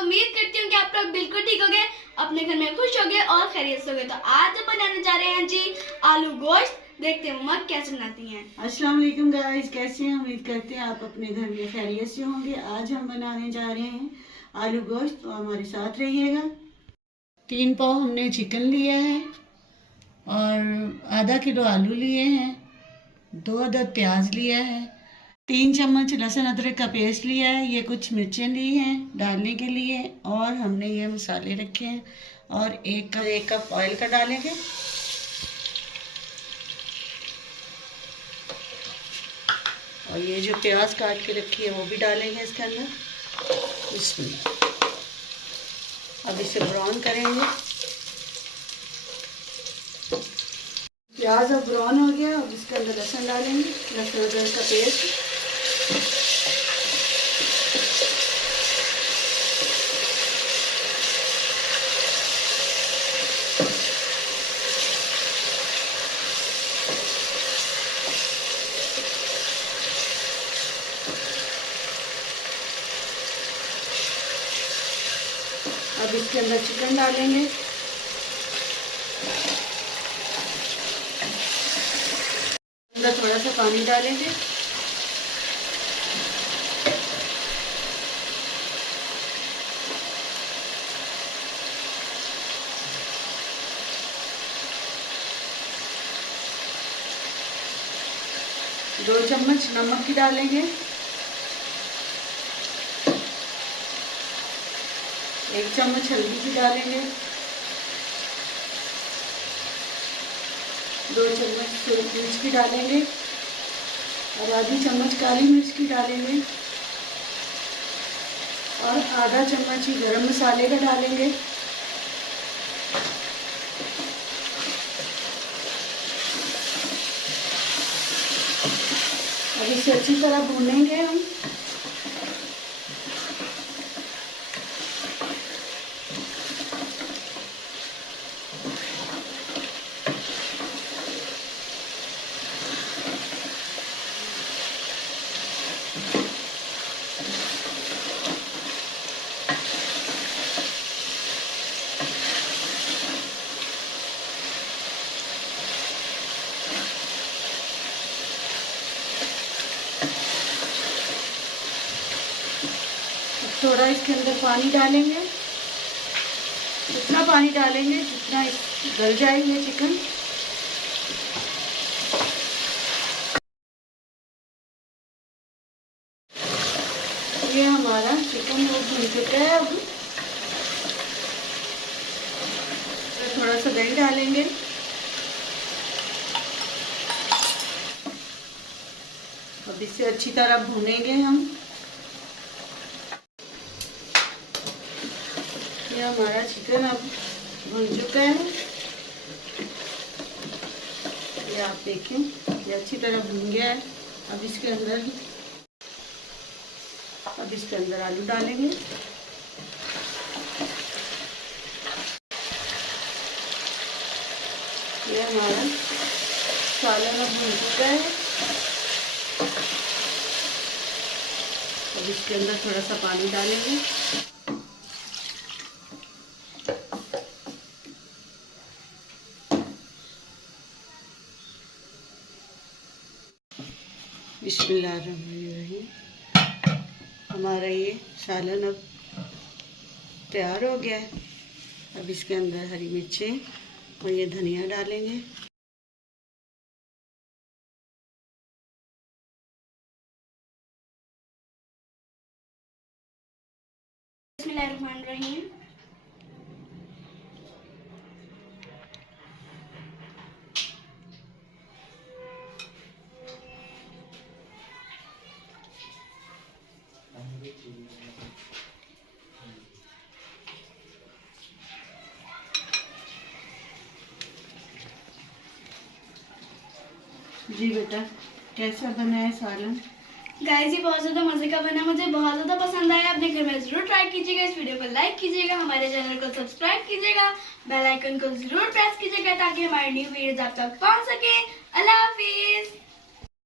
उम्मीद करती हूँ कि आप लोग बिल्कुल ठीक हो गए, अपने घर में खुश हो गए और खैरियत से हो गए। तो आज हम बनाने जा रहे हैं जी आलू गोश्त। देखते हैं मम्मा कैसे बनाती हैं। अस्सलाम वालेकुम गाइस, कैसे हैं? उम्मीद करते हैं आप अपने घर में खैरियत से होंगे। आज हम बनाने जा रहे हैं आलू गोश्त, तो हमारे साथ रहिएगा। 3 पाव हमने चिकन लिया है और आधा किलो आलू लिए हैं। 2 अदद प्याज लिया है। 3 चम्मच लहसुन अदरक का पेस्ट लिया है। ये कुछ मिर्चें ली हैं डालने के लिए, और हमने ये मसाले रखे हैं। और एक कप ऑयल का डालेंगे। और ये जो प्याज काट के रखी है वो भी डालेंगे इसके अंदर। इसमें अब इसे ब्राउन करेंगे। प्याज अब ब्राउन हो गया। अब इसके अंदर लहसुन डालेंगे, लहसुन अदरक का पेस्ट। अब इसके अंदर चिकन डालेंगे। अंदर थोड़ा सा पानी डालेंगे। दो चम्मच नमक की डालेंगे। 1 चम्मच हल्दी की डालेंगे। 2 चम्मच सूरज मिर्च की डालेंगे और आधी चम्मच काली मिर्च की डालेंगे और आधा चम्मच ही गरम मसाले का डालेंगे। अब इसे अच्छी तरह भूनेंगे हम। थोड़ा इसके अंदर पानी डालेंगे। इतना पानी डालेंगे जितना गल जाए ये चिकन। ये हमारा चिकन वो भून चुका है। अब थोड़ा सा दही डालेंगे। अब इसे अच्छी तरह भूनेंगे हम। ये हमारा चिकन अब भुन चुका है। ये आप देखें, ये अच्छी तरह भुन गया है। अब इसके अंदर आलू डालेंगे। ये हमारा सालन अब भुन चुका है। अब इसके अंदर थोड़ा सा पानी डालेंगे। बिस्मिल्लाहिर्रहमानिर्रहीम। हमारा ये सालन अब तैयार हो गया है। अब इसके अंदर हरी मिर्चें और ये धनिया डालेंगे। बिस्मिल्लाहिर्रहमानिर्रहीम। जी बेटा, कैसा बना है सालन? गाइस ये बहुत ज़्यादा मज़े का बना, मुझे बहुत ज़्यादा पसंद आया। अपने घर में ज़रूर ट्राई कीजिएगा। इस वीडियो को लाइक कीजिएगा, हमारे चैनल को सब्सक्राइब कीजिएगा, बेल आइकन को ज़रूर प्रेस कीजिएगा ताकि हमारी न्यू वीडियोस आप तक पहुंच सके। अल्लाह हाफिज़।